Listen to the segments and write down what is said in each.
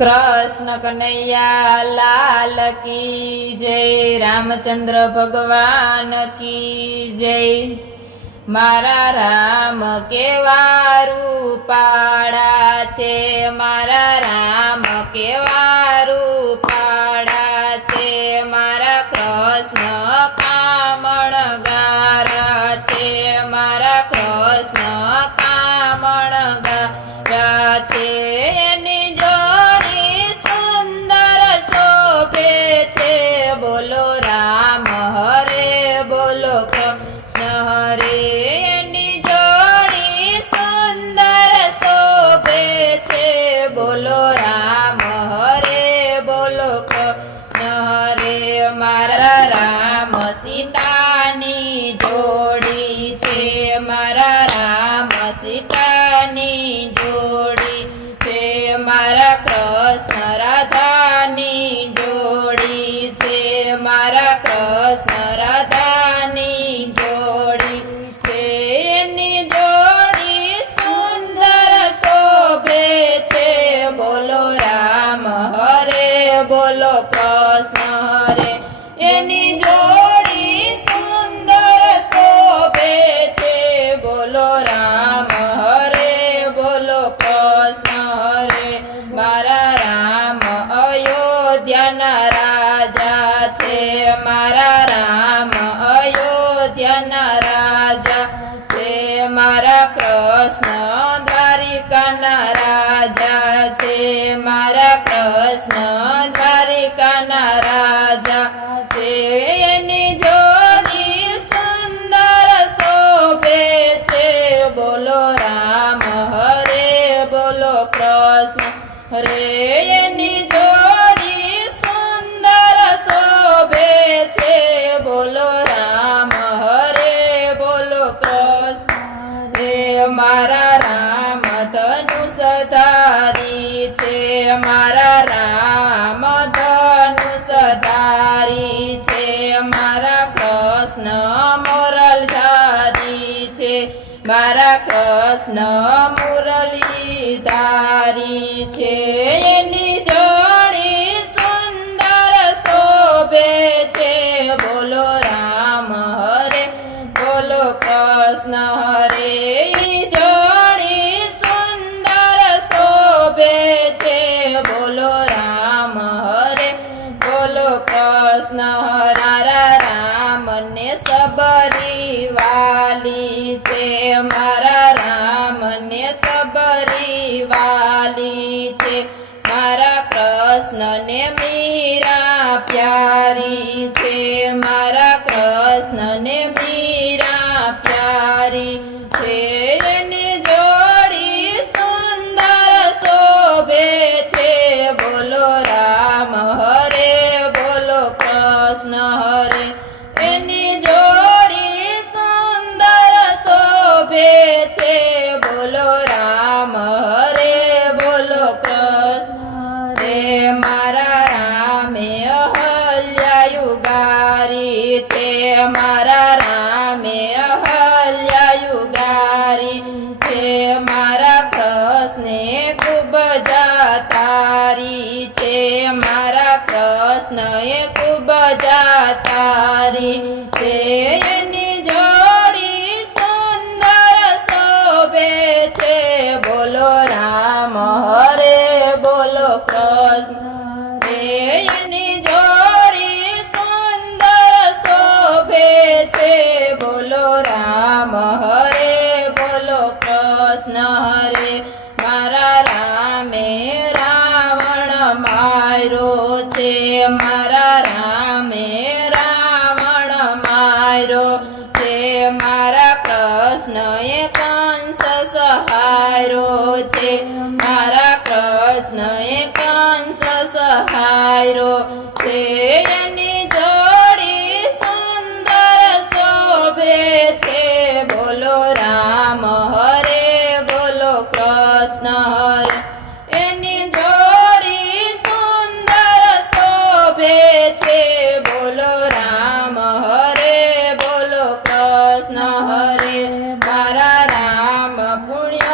कृष्ण कन्हैया लाल की जय। रामचंद्र भगवान की जय। मारा राम केवा रूपाड़ा छे, मारा राम केवा रूपाड़ा छे, मारा कृष्ण कामणगारा छे, मारा कृष्ण कामणगारा छे। एनी जोड़ी सुंदर शोभे छे, बोलो राम हरे बोलो कृष्ण हरे। एनी जोड़ी सुंदर शोभे छे, बोलो राम हरे बोलो कृष्ण हरे। मारा राम सीतानी जोड़ी छे, मारा राम सीतानी जोड़ी छे, मारा कृष्ण राधानी जोड़ी छे, मारा कृष्ण राधानी जोड़ी छे। एनी जोड़ी सुंदर शोभे छे, बोलो राम हरे बोलो कृष्ण हरे। एनी जोड़ी सुंदर शोभे छे, बोलो राम हरे बोलो कृष्ण हरे। मारा राम अयोध्याना राजा छे, मारा राम अयोध्याना राजा छे, मारा कृष्ण द्वारिकाना राजा छे, मारा कृष्ण द्वारिकाना राजा छे। एनी जोड़ी सुंदर शोभे छे, बोलो राम हरे बोलो कृष्ण हरे। एनी जोड़ी सुंदर शोभे छे, बोलो राम हरे बोलो कृष्ण हरे। मारा राम धनुष धारी छे, मारा राम धनुष धारी छे, मारा कृष्ण मोरल धारी छे, मारा कृष्ण मुरली धारी छे। एनी जोड़ी सुंदर शोभे छे, बोलो राम हरे बोलो कृष्ण हरे। ई जोड़ी सुंदर शोभे छे, बोलो राम हरे बोलो कृष्ण हरे। मारा राम ने सबरी वाली छे, मारा राम ने सबरी वाली छे, मारा कृष्ण ने मीरा प्यारी छे, मारा कृष्ण ने मीरा प्यारी छे। एनी जोड़ी सुंदर शोभे छे, बोलो राम हरे बोलो कृष्ण हरे। एनी जोड़ी सुंदर शोभे छे, बोलो राम हरे बोलो कृष्ण हरे। मारा रामे अहल्या युगारी छे, मारा रामे अहल्या युगारी छे, मारा कृष्णे खूब जातारी छे, मारा कृष्ण खूब जातारी छे। एनी जोड़ी सुंदर शोभे छे, बोलो राम हरे बोलो कृष्ण हरे। एनी जोड़ी सुंदर शोभे छे, बोलो राम हरे बोलो कृष्ण हरे। मारा रामे रावण मार्यो छे, मारा रामे रावण मार्यो छे, मारा कृष्ण कंस सहार्यो छे, मारा कृष्ण कंस सहार्यो छे। एनी जोड़ी सुंदर शोभे छे, बोलो राम हरे बोलो कृष्ण हरे। एनी जोड़ी सुंदर शोभे छे, बोलो राम हरे बोलो कृष्ण हरे। मारा राम पुण्य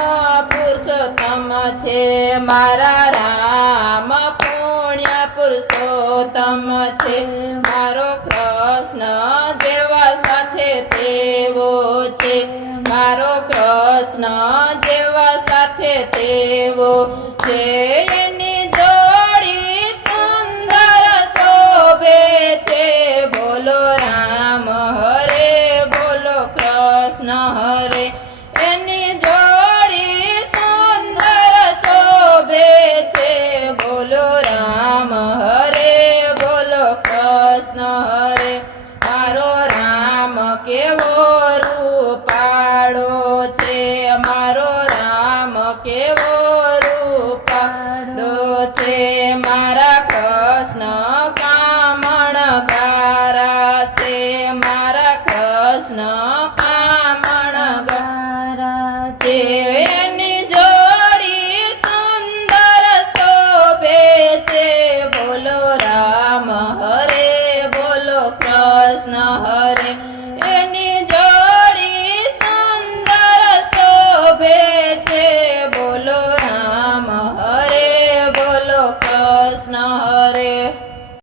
पुरुषोत्तम छे, मारा राम પુરુષોત્તમ છે મારો કૃષ્ણ જેવા સાથે તેવો છે મારો કૃષ્ણ જેવા સાથે તેવો છે એની જોડી સુંદર શોભે છે બોલો રામ હરે બોલો કૃષ્ણ હરે એની જોડી સુંદર શોભે છે બોલો રામ હરે બોલો કૃષ્ણ હરે મારો રામ કેવો રૂપાળો છે મારો રામ કેવો રૂપાળો છે મારા કૃષ્ણ કામણગારા છે મારા કૃષ્ણ કામણગારા છે એની જોડી સુંદર શોભે છે બોલો રામ હરે બોલો કૃષ્ણ હરે એની જોડી સુંદર શોભે છે બોલો રામ હરે બોલો કૃષ્ણ હરે